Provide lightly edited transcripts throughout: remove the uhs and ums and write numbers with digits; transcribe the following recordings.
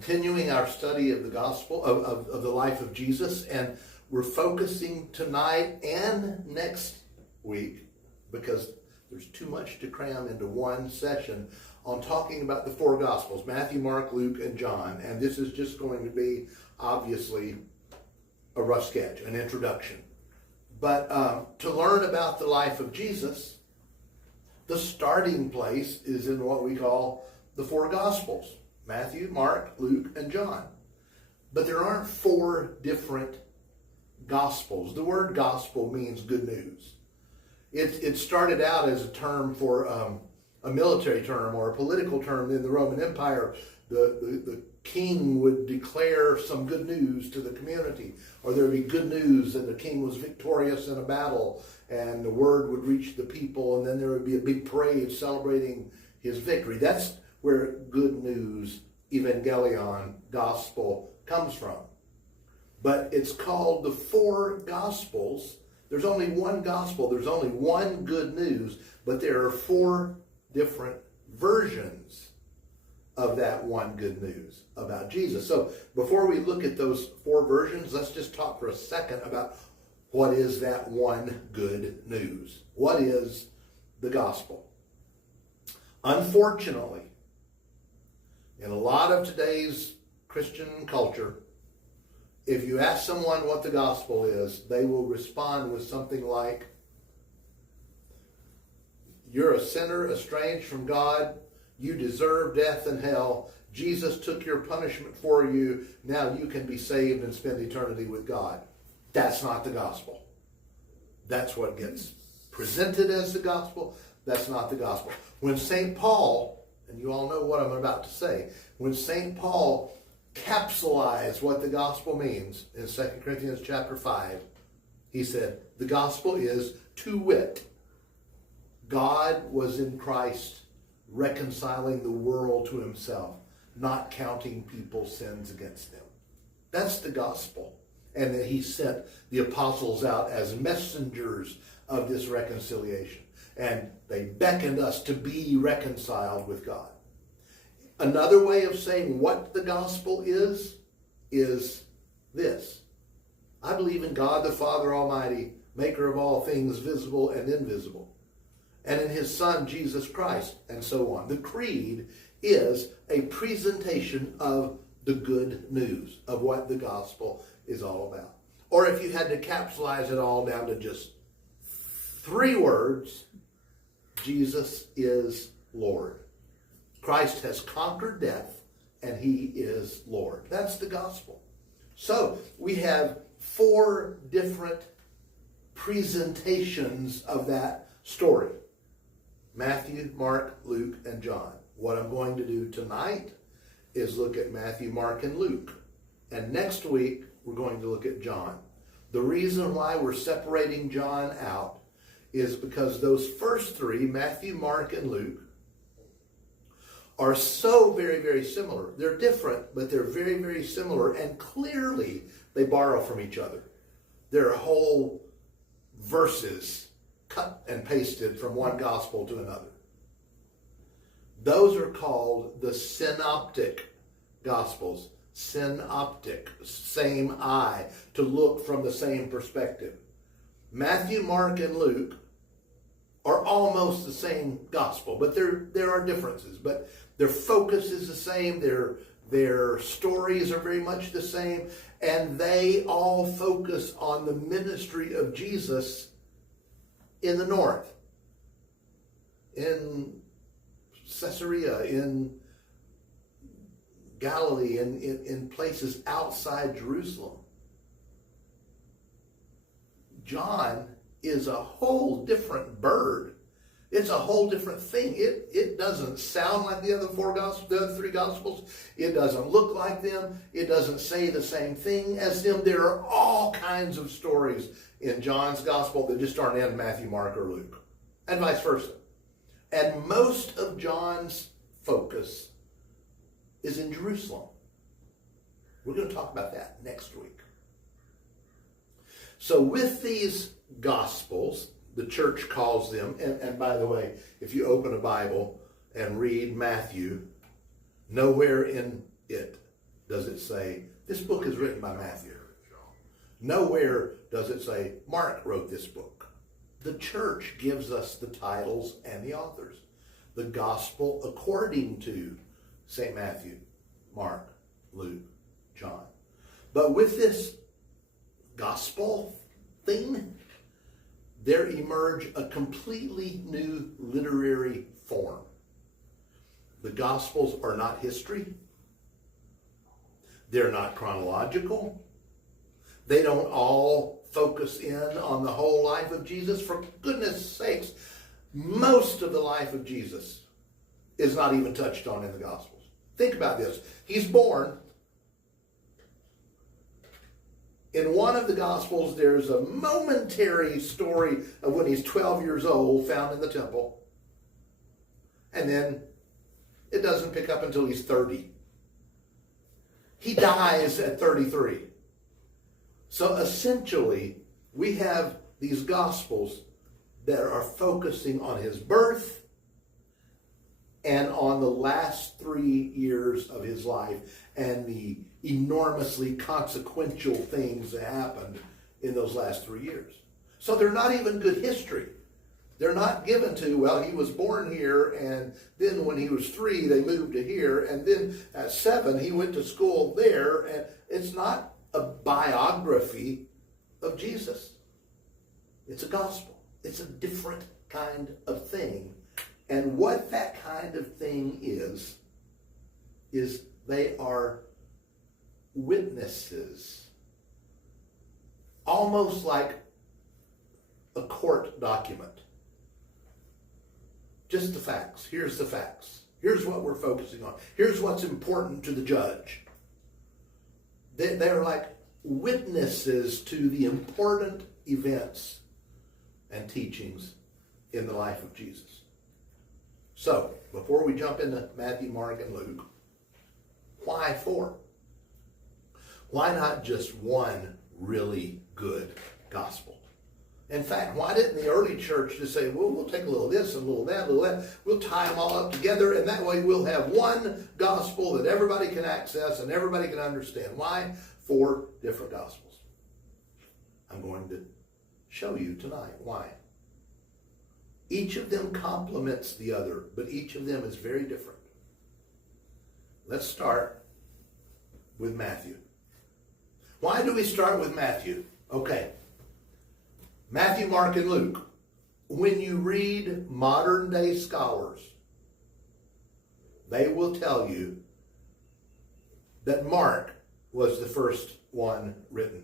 continuing our study of the gospel, of the life of Jesus, and we're focusing tonight and next week, because there's too much to cram into one session, on talking about the four gospels, Matthew, Mark, Luke, and John. And this is just going to be, obviously, a rough sketch, an introduction. But to learn about the life of Jesus, the starting place is in what we call the four gospels, Matthew, Mark, Luke, and John. But there aren't four different gospels. The word gospel means good news. It started out as a term for a military term or a political term in the Roman Empire. The king would declare some good news to the community, or there would be good news that the king was victorious in a battle, and the word would reach the people, and then there would be a big parade celebrating his victory. That's where good news, evangelion, gospel, comes from. But it's called the four gospels. There's only one gospel, there's only one good news, but there are four different versions of that one good news about Jesus. So before we look at those four versions, let's just talk for a second about what is that one good news. What is the gospel? Unfortunately, in a lot of today's Christian culture, if you ask someone what the gospel is, they will respond with something like, "You're a sinner, estranged from God. You deserve death and hell. Jesus took your punishment for you. Now you can be saved and spend eternity with God." That's not the gospel. That's what gets presented as the gospel. That's not the gospel. When St. Paul, and you all know what I'm about to say, when St. Paul capsulized what the gospel means in 2 Corinthians chapter 5, he said, the gospel is, to wit, God was in Christ reconciling the world to himself, not counting people's sins against them. That's the gospel. And that he sent the apostles out as messengers of this reconciliation. And they beckoned us to be reconciled with God. Another way of saying what the gospel is this. I believe in God the Father Almighty, maker of all things visible and invisible, and in his Son, Jesus Christ, and so on. The creed is a presentation of the good news of what the gospel is all about. Or if you had to capsulize it all down to just three words, Jesus is Lord. Christ has conquered death, and he is Lord. That's the gospel. So we have four different presentations of that story. Matthew, Mark, Luke, and John. What I'm going to do tonight is look at Matthew, Mark, and Luke. And next week, we're going to look at John. The reason why we're separating John out is because those first three, Matthew, Mark, and Luke, are so very, very similar. They're different, but they're very, very similar, and clearly they borrow from each other. There are whole verses cut and pasted from one gospel to another. Those are called the synoptic gospels. Synoptic, same eye, to look from the same perspective. Matthew, Mark, and Luke are almost the same gospel, but there are differences. But their focus is the same, their stories are very much the same, and they all focus on the ministry of Jesus in the north, in Caesarea, in Galilee, in places outside Jerusalem. John is a whole different bird. It's a whole different thing. It doesn't sound like the other three gospels. It doesn't look like them. It doesn't say the same thing as them. There are all kinds of stories in John's gospel that just aren't in Matthew, Mark, or Luke, and vice versa. And most of John's focus is in Jerusalem. We're going to talk about that next week. So with these gospels, the church calls them, and by the way, if you open a Bible and read Matthew, nowhere in it does it say, this book is written by Matthew. Nowhere does it say, Mark wrote this book. The church gives us the titles and the authors. The gospel according to St. Matthew, Mark, Luke, John. But with this gospel thing, there emerge a completely new literary form. The Gospels are not history. They're not chronological. They don't all focus in on the whole life of Jesus. For goodness sakes, most of the life of Jesus is not even touched on in the Gospels. Think about this. He's born. In one of the Gospels, there's a momentary story of when he's 12 years old, found in the temple. And then it doesn't pick up until he's 30. He dies at 33. So essentially, we have these Gospels that are focusing on his birth and on the last 3 years of his life and the enormously consequential things that happened in those last 3 years. So they're not even good history. They're not given to, well, he was born here, and then when he was 3, they moved to here, and then at 7, he went to school there, and it's not a biography of Jesus. It's a gospel. It's a different kind of thing. And what that kind of thing is they are witnesses, almost like a court document. Just the facts. Here's the facts. Here's what we're focusing on. Here's what's important to the judge. They're like witnesses to the important events and teachings in the life of Jesus. So, before we jump into Matthew, Mark, and Luke, why 4? Why not just one really good gospel? In fact, why didn't the early church just say, well, we'll take a little of this and a little of that, a little of that. We'll tie them all up together, and that way we'll have one gospel that everybody can access and everybody can understand. Why? 4 different gospels. I'm going to show you tonight why. Each of them complements the other, but each of them is very different. Let's start with Matthew. Why do we start with Matthew? Okay. Matthew, Mark, and Luke. When you read modern day scholars, they will tell you that Mark was the first one written,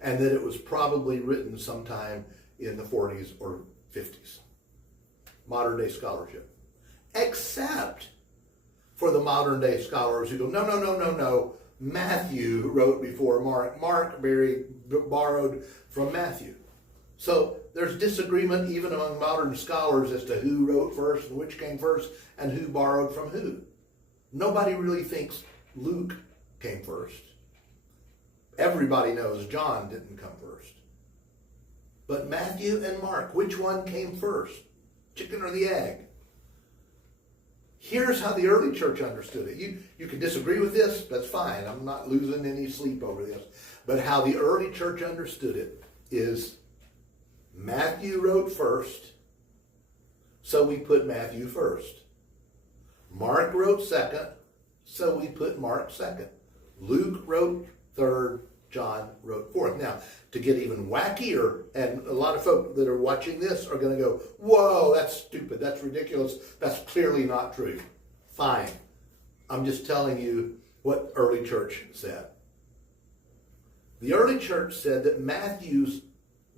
and that it was probably written sometime in the 40s or 50s. Modern day scholarship. Except for the modern day scholars who go, no. Matthew wrote before Mark. Mark borrowed from Matthew. So there's disagreement even among modern scholars as to who wrote first and which came first and who borrowed from who. Nobody really thinks Luke came first. Everybody knows John didn't come first. But Matthew and Mark, which one came first? Chicken or the egg? Here's how the early church understood it. You can disagree with this, that's fine. I'm not losing any sleep over this. But how the early church understood it is Matthew wrote first, so we put Matthew first. Mark wrote second, so we put Mark second. Luke wrote third, John wrote fourth. Now, to get even wackier, and a lot of folk that are watching this are going to go, whoa, that's stupid, that's ridiculous, that's clearly not true. Fine. I'm just telling you what early church said. The early church said that Matthew's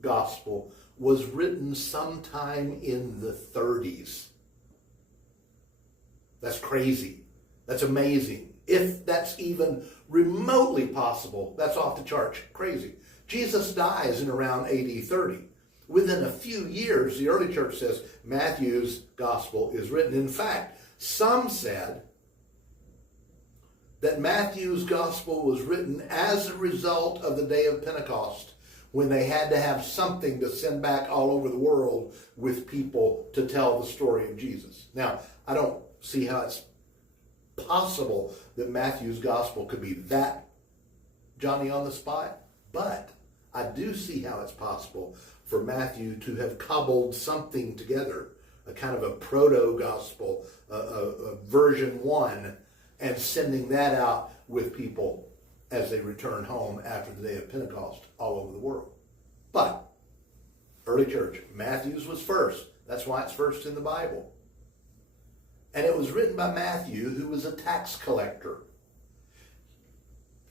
gospel was written sometime in the 30s. That's crazy. That's amazing. If that's even remotely possible, that's off the charts crazy. Jesus dies in around AD 30. Within a few years, the early church says Matthew's gospel is written. In fact, some said that Matthew's gospel was written as a result of the day of Pentecost, when they had to have something to send back all over the world with people to tell the story of Jesus. Now, I don't see how it's possible that Matthew's gospel could be that Johnny on the spot, but I do see how it's possible for Matthew to have cobbled something together, a kind of a proto-gospel, a version 1, and sending that out with people as they return home after the day of Pentecost all over the world. But early church, Matthew's was first. That's why it's first in the Bible. And it was written by Matthew, who was a tax collector.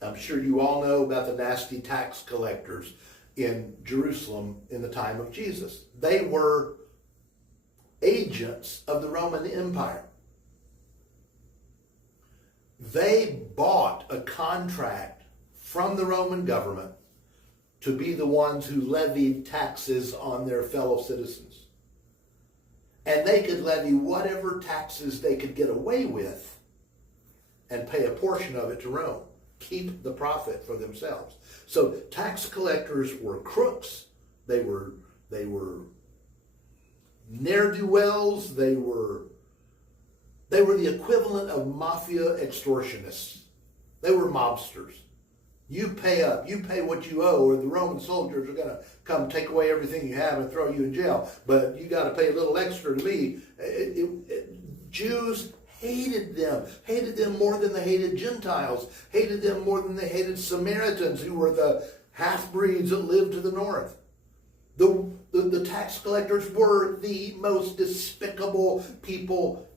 I'm sure you all know about the nasty tax collectors in Jerusalem in the time of Jesus. They were agents of the Roman Empire. They bought a contract from the Roman government to be the ones who levied taxes on their fellow citizens. And they could levy whatever taxes they could get away with and pay a portion of it to Rome. Keep the profit for themselves. So tax collectors were crooks. They were ne'er-do-wells. They were the equivalent of mafia extortionists. They were mobsters. You pay up. You pay what you owe, or the Roman soldiers are going to come take away everything you have and throw you in jail. But you got to pay a little extra to me. Jews hated them more than they hated Gentiles, hated them more than they hated Samaritans, who were the half-breeds that lived to the north. The tax collectors were the most despicable people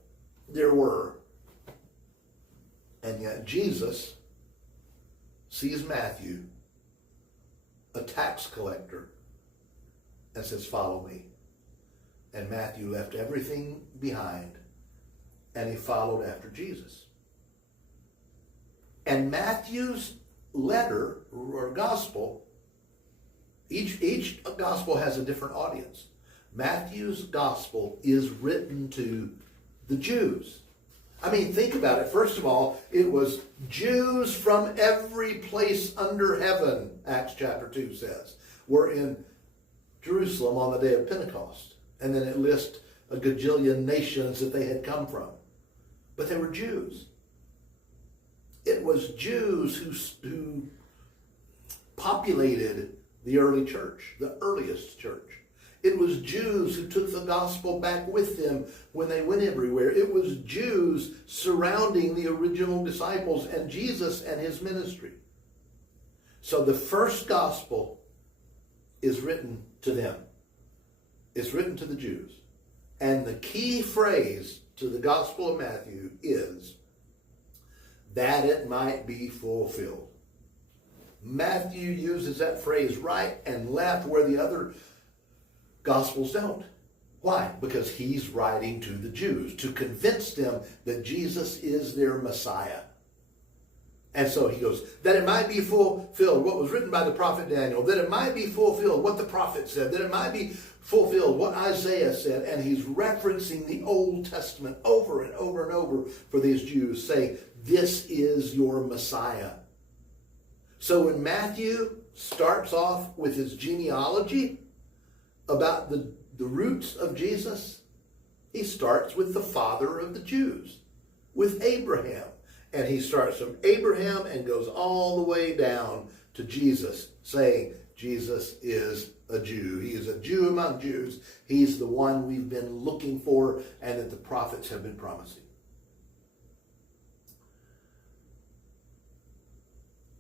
there were. And yet Jesus sees Matthew, a tax collector, and says, "Follow me." And Matthew left everything behind, and he followed after Jesus. And Matthew's letter or gospel, each gospel has a different audience. Matthew's gospel is written to the Jews. I mean, think about it. First of all, it was Jews from every place under heaven, Acts chapter 2 says, were in Jerusalem on the day of Pentecost. And then it lists a gajillion nations that they had come from. But they were Jews. It was Jews who populated the early church, the earliest church. It was Jews who took the gospel back with them when they went everywhere. It was Jews surrounding the original disciples and Jesus and his ministry. So the first gospel is written to them. It's written to the Jews. And the key phrase to the Gospel of Matthew is, that it might be fulfilled. Matthew uses that phrase right and left where the other Gospels don't. Why? Because he's writing to the Jews to convince them that Jesus is their Messiah. And so he goes, that it might be fulfilled what was written by the prophet Daniel, that it might be fulfilled what the prophet said, that it might be fulfilled what Isaiah said. And he's referencing the Old Testament over and over and over for these Jews, saying, this is your Messiah. So when Matthew starts off with his genealogy about the roots of Jesus, he starts with the father of the Jews, with Abraham. And he starts from Abraham and goes all the way down to Jesus, saying Jesus is a Jew. He is a Jew among Jews. He's the one we've been looking for and that the prophets have been promising.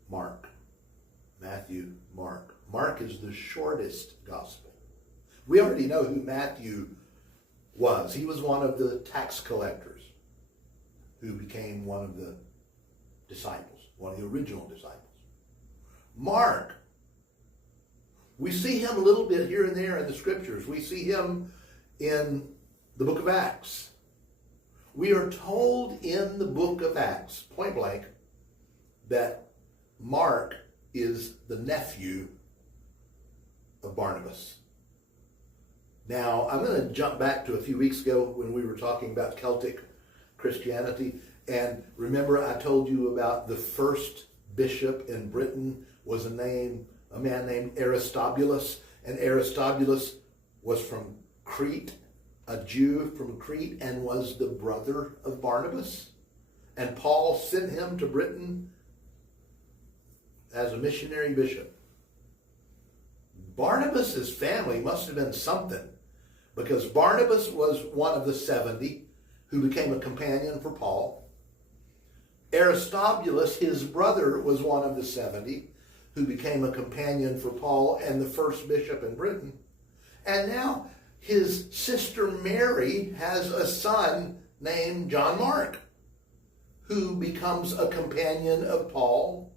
Mark. Matthew, Mark. Mark is the shortest gospel. We already know who Matthew was. He was one of the tax collectors who became one of the disciples, one of the original disciples. Mark, we see him a little bit here and there in the scriptures. We see him in the book of Acts. We are told in the book of Acts, point blank, that Mark is the nephew of Barnabas. Now, I'm going to jump back to a few weeks ago when we were talking about Celtic Christianity. And remember, I told you about the first bishop in Britain was a man named Aristobulus. And Aristobulus was from Crete, a Jew from Crete, and was the brother of Barnabas. and Paul sent him to Britain as a missionary bishop. Barnabas' family must have been something, because Barnabas was one of the 70 who became a companion for Paul. Aristobulus, his brother, was one of the 70 who became a companion for Paul and the first bishop in Britain. And now his sister Mary has a son named John Mark, who becomes a companion of Paul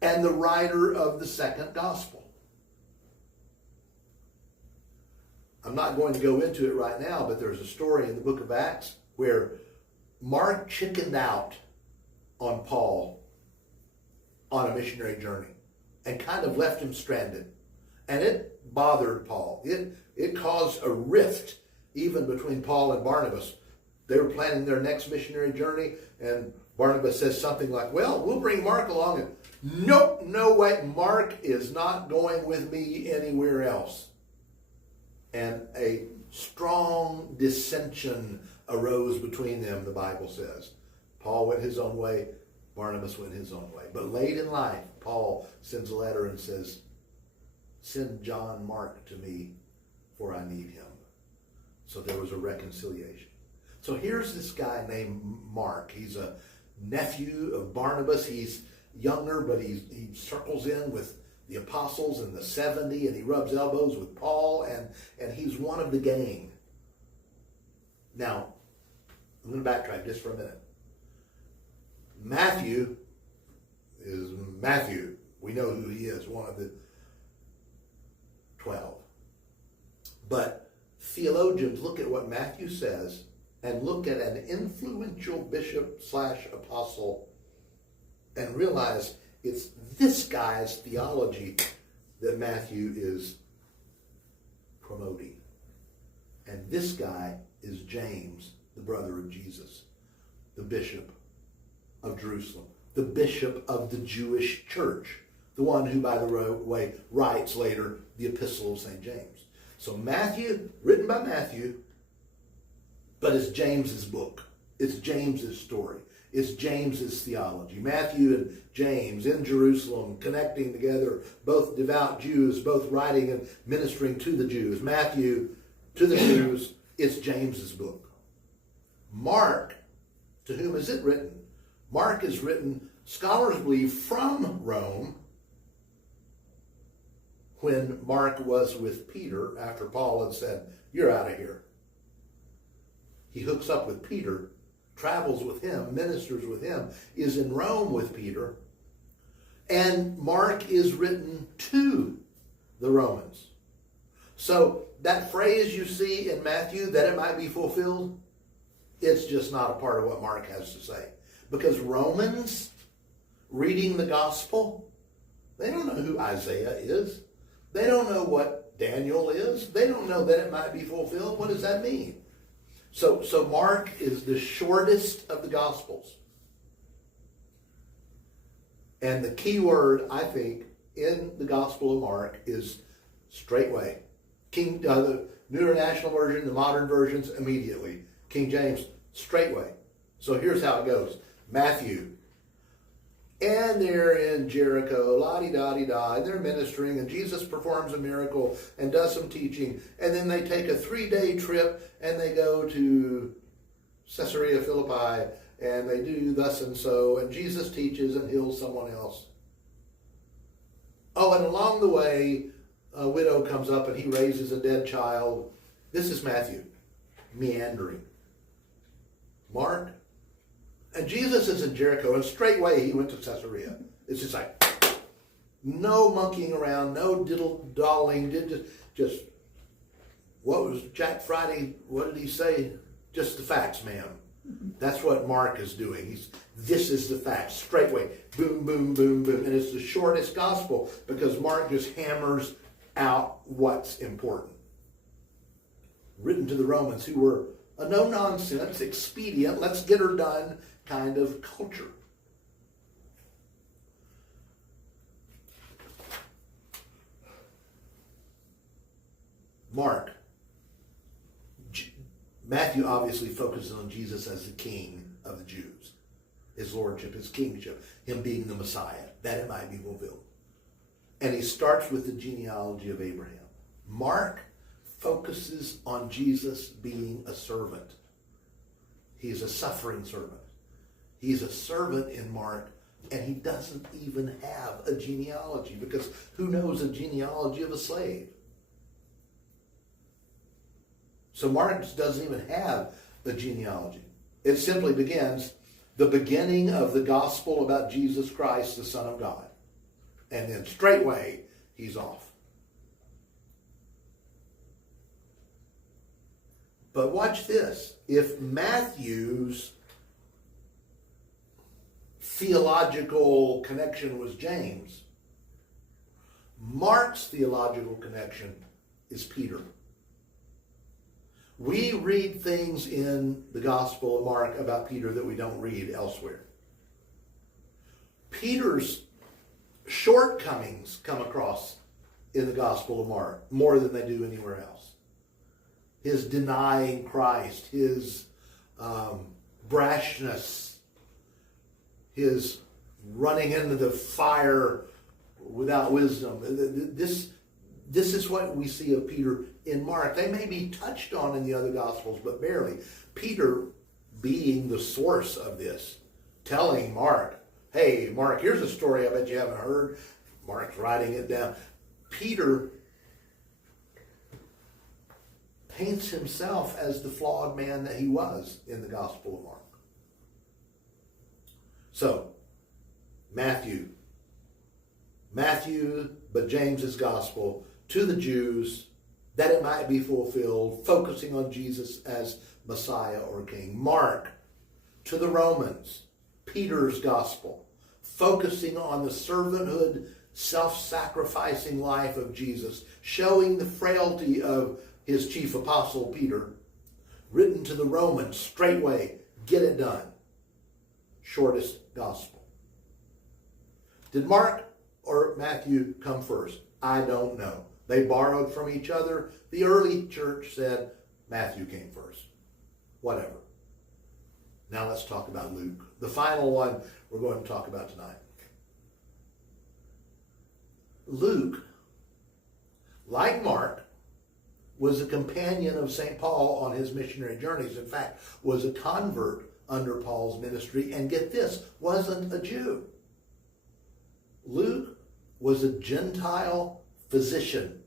and the writer of the second gospel. I'm not going to go into it right now, but there's a story in the book of Acts where Mark chickened out on Paul on a missionary journey and kind of left him stranded. And it bothered Paul. It caused a rift even between Paul and Barnabas. They were planning their next missionary journey, and Barnabas says something like, well, we'll bring Mark along. And nope, no way. Mark is not going with me anywhere else. And a strong dissension arose between them, the Bible says. Paul went his own way, Barnabas went his own way. But late in life, Paul sends a letter and says, send John Mark to me, for I need him. So there was a reconciliation. So here's this guy named Mark. He's a nephew of Barnabas. He's younger, but he circles in with the apostles and the 70, and he rubs elbows with Paul, and he's one of the gang. Now, I'm going to backtrack just for a minute. Matthew is Matthew. We know who he is, one of the 12. But theologians look at what Matthew says and look at an influential bishop / apostle and realize it's this guy's theology that Matthew is promoting. And this guy is James, the brother of Jesus, the bishop of Jerusalem, the bishop of the Jewish church, the one who, by the way, writes later the Epistle of St. James. So Matthew, written by Matthew, but it's James's book. It's James's story. It's James's theology. Matthew and James in Jerusalem, connecting together, both devout Jews, both writing and ministering to the Jews. Matthew to the Jews, it's James's book. Mark, to whom is it written? Mark is written, scholars believe, from Rome, when Mark was with Peter after Paul had said, you're out of here. He hooks up with Peter, travels with him, ministers with him, is in Rome with Peter, and Mark is written to the Romans. So that phrase you see in Matthew, that it might be fulfilled, it's just not a part of what Mark has to say. Because Romans, reading the gospel, they don't know who Isaiah is. They don't know what Daniel is. They don't know that it might be fulfilled. What does that mean? So Mark is the shortest of the Gospels. And the key word, I think, in the Gospel of Mark is straightway. The New International Version, the modern versions, immediately. King James, straightway. So here's how it goes. Matthew. And they're in Jericho, la-di-da-di-da, and they're ministering, and Jesus performs a miracle and does some teaching. And then they take a 3-day trip, and they go to Caesarea Philippi, and they do thus and so, and Jesus teaches and heals someone else. Oh, and along the way, a widow comes up, and he raises a dead child. This is Matthew, meandering. Mark, and Jesus is in Jericho, and straightway he went to Caesarea. It's just like, no monkeying around, no diddle-dalling, just, what was Jack Friday, what did he say? Just the facts, ma'am. That's what Mark is doing. This is the facts, straightway, boom, boom, boom, boom. And it's the shortest gospel because Mark just hammers out what's important. Written to the Romans, who were a no-nonsense, expedient, let's get her done kind of culture. Mark, Matthew obviously focuses on Jesus as the king of the Jews, his lordship, his kingship, him being the Messiah, that it might be fulfilled. And he starts with the genealogy of Abraham. Mark focuses on Jesus being a servant. He's a suffering servant. He's a servant in Mark, and he doesn't even have a genealogy, because who knows a genealogy of a slave? So Mark doesn't even have a genealogy. It simply begins, the beginning of the gospel about Jesus Christ, the Son of God. And then straightway, he's off. But watch this. If Matthew's theological connection was James, Mark's theological connection is Peter. We read things in the Gospel of Mark about Peter that we don't read elsewhere. Peter's shortcomings come across in the Gospel of Mark more than they do anywhere else. His denying Christ, his brashness, his running into the fire without wisdom. This is what we see of Peter in Mark. They may be touched on in the other Gospels, but barely. Peter being the source of this, telling Mark, hey, Mark, here's a story I bet you haven't heard. Mark's writing it down. Peter paints himself as the flawed man that he was in the Gospel of Mark. So, Matthew, but James's Gospel to the Jews, that it might be fulfilled, focusing on Jesus as Messiah or King. Mark, to the Romans, Peter's Gospel, focusing on the servanthood, self-sacrificing life of Jesus, showing the frailty of his chief apostle, Peter. Written to the Romans, straightway, get it done. Shortest Gospel. Did Mark or Matthew come first? I don't know. They borrowed from each other. The early church said Matthew came first. Whatever. Now let's talk about Luke, the final one we're going to talk about tonight. Luke, like Mark, was a companion of St. Paul on his missionary journeys. In fact, was a convert under Paul's ministry, and get this, wasn't a Jew. Luke was a Gentile physician.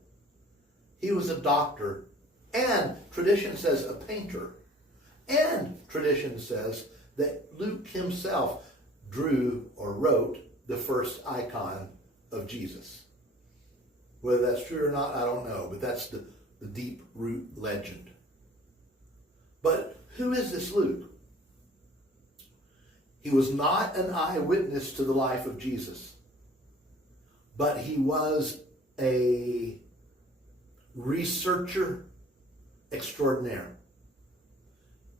He was a doctor, and tradition says a painter. And tradition says that Luke himself drew or wrote the first icon of Jesus. Whether that's true or not, I don't know, but that's the deep root legend. But who is this Luke? He was not an eyewitness to the life of Jesus, but he was a researcher extraordinaire.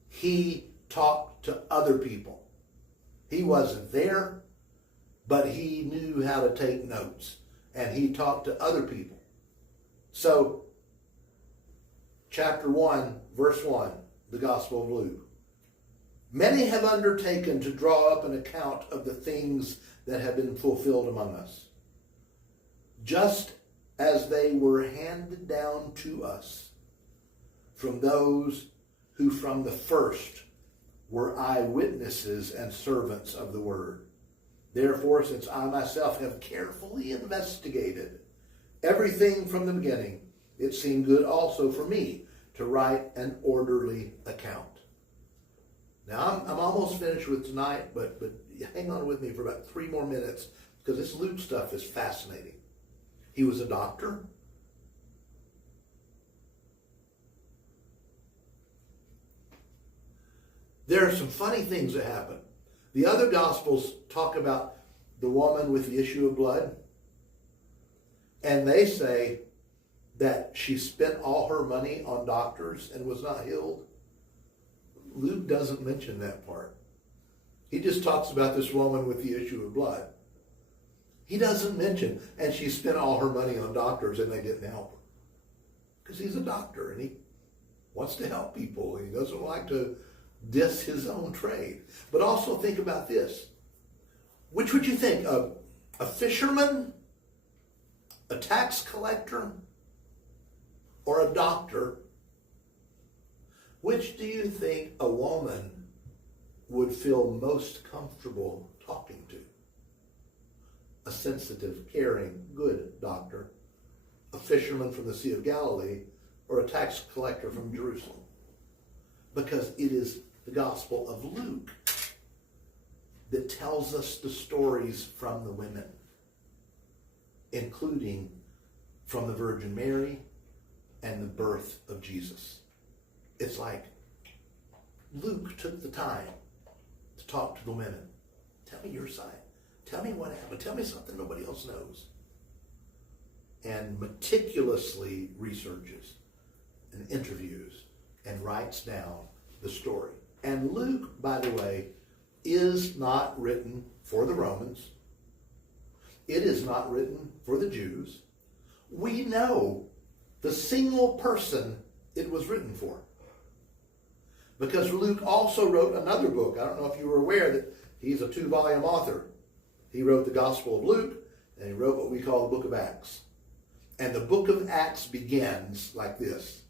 He talked to other people. He wasn't there, but he knew how to take notes, and he talked to other people. So, chapter 1, verse 1, the Gospel of Luke. Many have undertaken to draw up an account of the things that have been fulfilled among us, just as they were handed down to us from those who from the first were eyewitnesses and servants of the word. Therefore, since I myself have carefully investigated everything from the beginning, it seemed good also for me to write an orderly account. Now, I'm almost finished with tonight, but hang on with me for about 3 more minutes, because this Luke stuff is fascinating. He was a doctor. There are some funny things that happen. The other Gospels talk about the woman with the issue of blood, and they say that she spent all her money on doctors and was not healed. Luke doesn't mention that part. He just talks about this woman with the issue of blood. He doesn't mention, and she spent all her money on doctors and they didn't help her. Because he's a doctor and he wants to help people. He doesn't like to diss his own trade. But also think about this. Which would you think? A fisherman, a tax collector, or a doctor? Which do you think a woman would feel most comfortable talking to? A sensitive, caring, good doctor, a fisherman from the Sea of Galilee, or a tax collector from Jerusalem? Because it is the Gospel of Luke that tells us the stories from the women, including from the Virgin Mary and the birth of Jesus. It's like Luke took the time to talk to the women. Tell me your side. Tell me what happened. Tell me something nobody else knows. And meticulously researches and interviews and writes down the story. And Luke, by the way, is not written for the Romans. It is not written for the Jews. We know the single person it was written for. Because Luke also wrote another book. I don't know if you were aware that he's a 2-volume author. He wrote the Gospel of Luke, and he wrote what we call the Book of Acts. And the Book of Acts begins like this.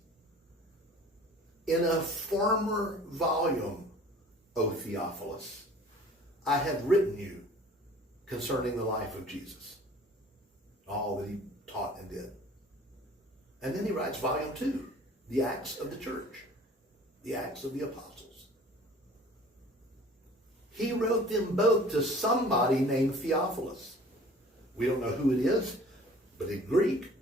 In a former volume, O Theophilus, I have written you concerning the life of Jesus, all that he taught and did. And then he writes volume 2, the Acts of the Church, the Acts of the Apostles. He wrote them both to somebody named Theophilus. We don't know who it is, but in Greek,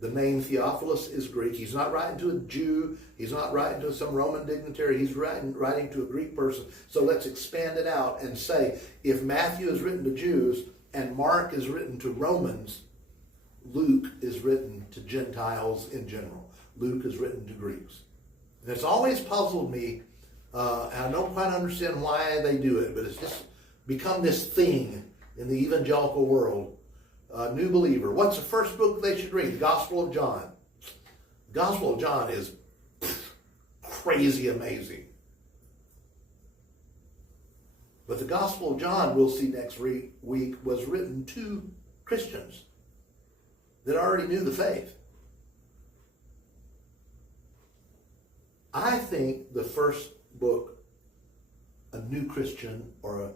the name Theophilus is Greek. He's not writing to a Jew. He's not writing to some Roman dignitary. He's writing to a Greek person. So let's expand it out and say, if Matthew is written to Jews and Mark is written to Romans, Luke is written to Gentiles in general. Luke is written to Greeks. And it's always puzzled me, and I don't quite understand why they do it, but it's just become this thing in the evangelical world. New believer. What's the first book they should read? The Gospel of John. The Gospel of John is crazy amazing. But the Gospel of John, we'll see next week, was written to Christians that already knew the faith. I think the first book a new Christian or a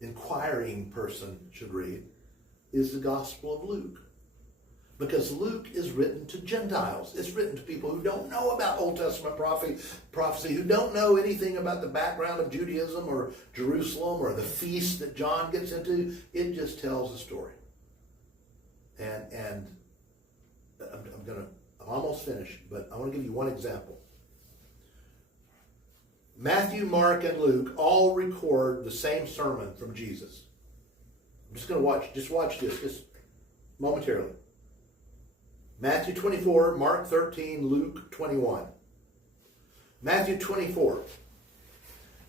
inquiring person should read is the Gospel of Luke. Because Luke is written to Gentiles. It's written to people who don't know about Old Testament prophecy, who don't know anything about the background of Judaism or Jerusalem or the feast that John gets into. It just tells a story. And I'm almost finished, but I want to give you one example. Matthew, Mark, and Luke all record the same sermon from Jesus. I'm just going to watch this just momentarily. Matthew 24, Mark 13, Luke 21. Matthew 24.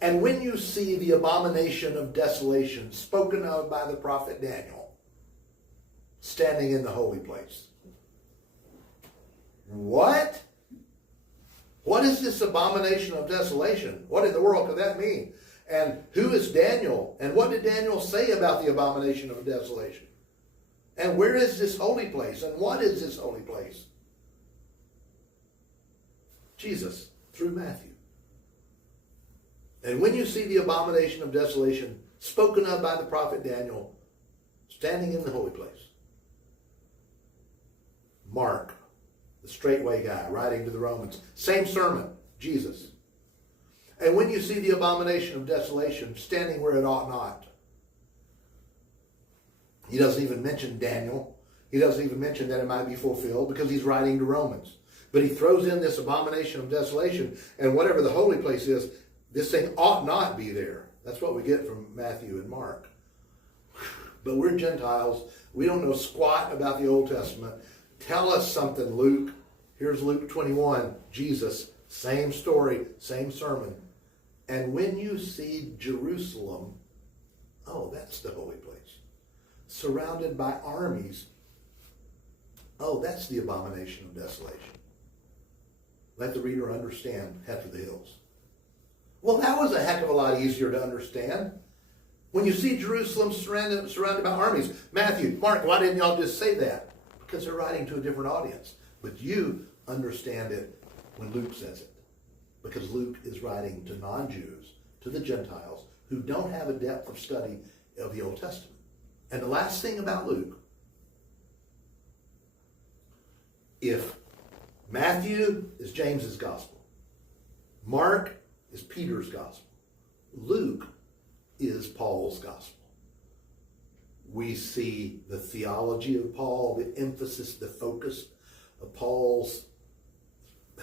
And when you see the abomination of desolation spoken of by the prophet Daniel standing in the holy place. What? What is this abomination of desolation? What in the world could that mean? And who is Daniel? And what did Daniel say about the abomination of desolation? And where is this holy place? And what is this holy place? Jesus, through Matthew. And when you see the abomination of desolation spoken of by the prophet Daniel standing in the holy place. Mark, the straightway guy, writing to the Romans. Same sermon, Jesus. And when you see the abomination of desolation standing where it ought not. He doesn't even mention Daniel. He doesn't even mention that it might be fulfilled because he's writing to Romans. But he throws in this abomination of desolation, and whatever the holy place is, this thing ought not be there. That's what we get from Matthew and Mark. But we're Gentiles. We don't know squat about the Old Testament. Tell us something, Luke. Here's Luke 21. Jesus, same story, same sermon. And when you see Jerusalem, oh, that's the holy place. Surrounded by armies. Oh, that's the abomination of desolation. let the reader understand head for the hills. Well, that was a heck of a lot easier to understand. When you see Jerusalem surrounded by armies, Matthew, Mark, why didn't y'all just say that? Because they're writing to a different audience. But you understand it when Luke says it. Because Luke is writing to non-Jews, to the Gentiles, who don't have a depth of study of the Old Testament. And the last thing about Luke, if Matthew is James's gospel, Mark is Peter's gospel, Luke is Paul's gospel. We see the theology of Paul, the emphasis, the focus of Paul's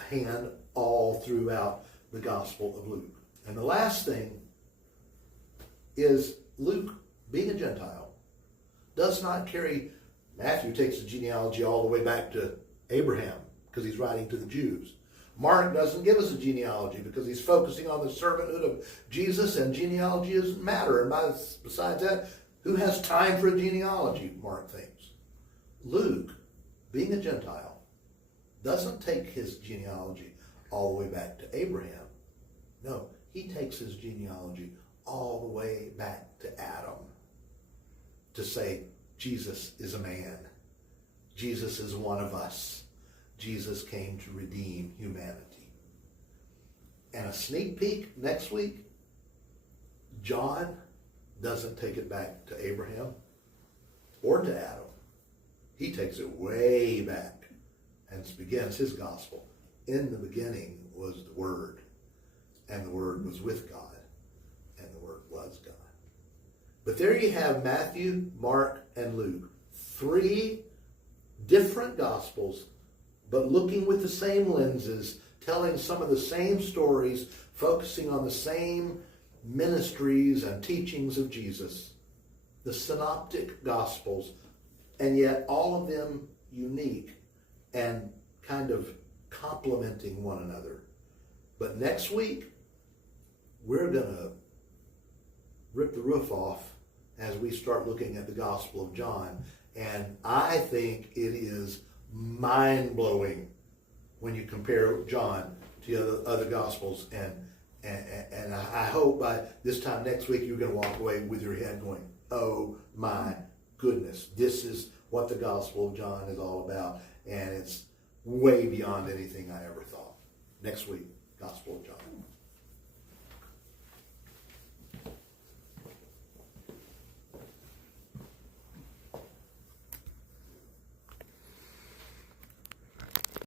hand all throughout the Gospel of Luke. And the last thing is Luke, being a Gentile, does not carry, Matthew takes the genealogy all the way back to Abraham because he's writing to the Jews. Mark doesn't give us a genealogy because he's focusing on the servanthood of Jesus, and genealogy doesn't matter. And besides that, who has time for a genealogy, Mark thinks. Luke, being a Gentile, doesn't take his genealogy all the way back to Abraham. No, he takes his genealogy all the way back to Adam to say Jesus is a man. Jesus is one of us. Jesus came to redeem humanity. And a sneak peek next week, John doesn't take it back to Abraham or to Adam. He takes it way back and begins his gospel. In the beginning was the Word, and the Word was with God, and the Word was God. But there you have Matthew, Mark, and Luke. 3 different gospels, but looking with the same lenses, telling some of the same stories, focusing on the same ministries and teachings of Jesus. The synoptic gospels, and yet all of them unique and kind of complementing one another. But next week, we're going to rip the roof off as we start looking at the Gospel of John. And I think it is mind-blowing when you compare John to the other Gospels. And I hope by this time next week, you're going to walk away with your head going, oh my goodness, this is what the Gospel of John is all about. And it's way beyond anything I ever thought. Next week, Gospel of John.